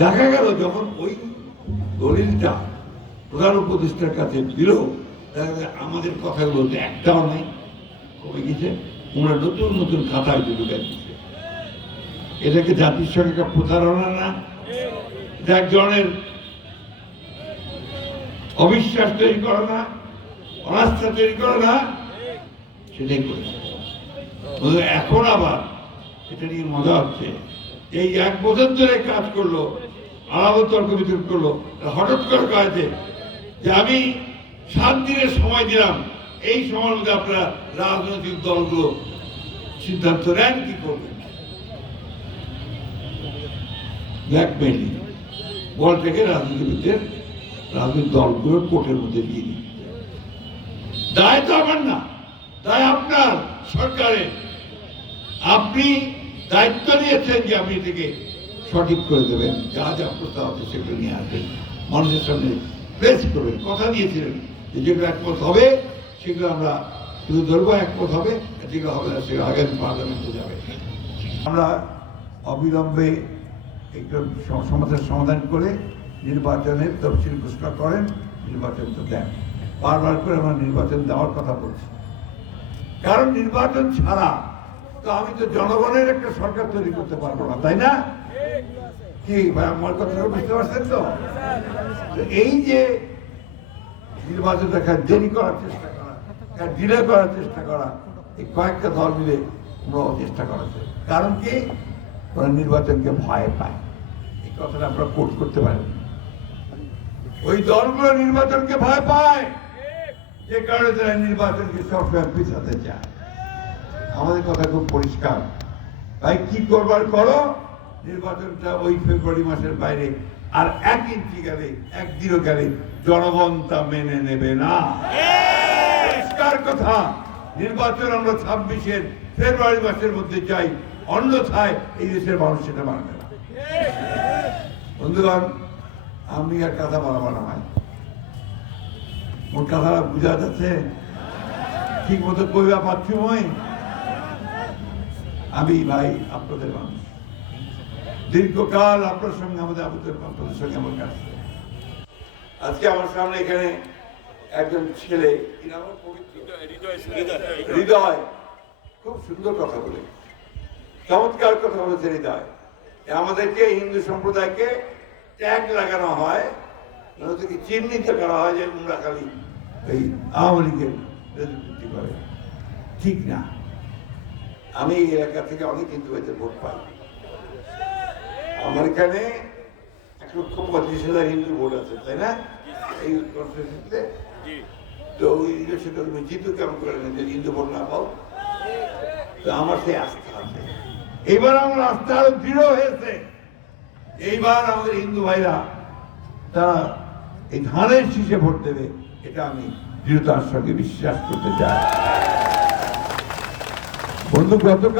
দেখা গেল যখন ওই দলিলটা প্রধান উপদেষ্টার কাছে দিল, দেখা যায় আমাদের কথাগুলো তো একটাও নাই, কমে গেছে। ওনারা নতুন নতুন খাতায় ঢুকে দিচ্ছে। এটাকে জাতির সঙ্গে একটা প্রতারণা না, এটা এক ধরনের অবিশ্বাস তৈরি করে না, অনাস্থা তৈরি করে না, সেটাই করেছে। এখন আবার এটা নিয়ে মজা হচ্ছে, এই 1 বছর ধরে কাজ করলো, আলাদা তর্ক বিতর্ক করলো, হঠাৎ করে কয়েছে যে আমি 7 দিনের সময় দিলাম, এই সময়ের মধ্যে আপনারা রাজনৈতিক দলগুলো সিদ্ধান্ত নেন কি করবেন। ব্ল্যাকমেইলিং বলটাকে রাজনীতিবিদদের, রাজনৈতিক দলগুলোর কোর্টের মধ্যে দিয়ে দিচ্ছে। দায় তো আমার না, দায় আপনার সরকারের। আপনি দায়িত্ব নিয়েছেন যে আপনি এটাকে সঠিক করে দেবেন, যা যা প্রস্তাব আছে সেগুলো নিয়ে আসবেন, মানুষের সামনে প্রেস করবেন। কথা দিয়েছিলেন যে যেগুলো একমত হবে সেগুলো আমরা শুধু ধরবো, একমত হবে, যেগুলো হবে না সেগুলো আগামী পার্লামেন্টে যাবে। আমরা অবিলম্বে একটু সমস্যার সমাধান করে নির্বাচনের তফসিল ঘোষণা করেন, নির্বাচন তো দেন। বারবার করে আমরা নির্বাচন দেওয়ার কথা বলছি, কারণ নির্বাচন ছাড়া তো আমি তো জনগণের একটা সরকার তৈরি করতে পারবো না, তাই না? কি ভাই, আমার কথা বুঝতে পারছেন তো? এই যে নির্বাচনটা দেরি করার চেষ্টা করা, ডিলে করার চেষ্টা করা, এই কয়েকটা দল মিলে আমরা চেষ্টা করাছে। কারণ কি, ওরা নির্বাচনকে ভয় পায়। এই কথাটা আমরা কোট করতে পারি। ওই দলগুলো নির্বাচনকে ভয় পায়, যে কারণে তারা নির্বাচনকে সবসময় পিছাতে চায়। আমাদের কথা খুব পরিষ্কার, ভাই কি করবার করো, নির্বাচনটা ওই ফেব্রুয়ারি মাসের বাইরে আর 1 ইঞ্চি গেলে, 1 দিনও গেলে জনগণ তা মেনে নেবে না। পরিষ্কার কথা, নির্বাচন আমরা 26-এর ফেব্রুয়ারি মাসের মধ্যে চাই, অন্যথায় এই দেশের মানুষ সেটা মানবে না। বন্ধুগণ, আমি আর কথা বলা হয়, মোট কথাটা বুঝা যাচ্ছে, ঠিক মতো কইবা পাচ্ছি মই। আমি ভাই আপনাদের মানুষ, দীর্ঘকাল আপনার সঙ্গে আমাদের আপনাদের সঙ্গে আমার কাজ। আজকে আমার সামনে এখানে একজন ছেলে, হৃদয়, খুব সুন্দর কথা বলে, চমৎকার কথা বলেছে হৃদয়। আমাদেরকে হিন্দু সম্প্রদায়কে ট্যাগ লাগানো হয়, চিহ্নিত করা হয় যে আমরা খালি এই আওয়ামী লীগের রাজনীতি করে। ঠিক না। আমি এই এলাকা থেকে অনেক হিন্দু ভাইদের ভোট পাই। আমার এখানে 1,25,000 হিন্দু ভোট আছে, তাই না? এই কনস্টিটিউয়েন্সিতে তো ওই সেটা তুমি জিতু কেমন করে যদি হিন্দু ভোট না পাও? তো আমার সেই আস্থা আছে। এইবার আমার আস্থা আরো দৃঢ় হয়েছে। এইবার আমাদের হিন্দু ভাইরা তারা এই ধানের শীষে ভোট দেবে, এটা আমি দৃঢ়তার সঙ্গে বিশ্বাস করতে চাই। বন্ধু, গতকাল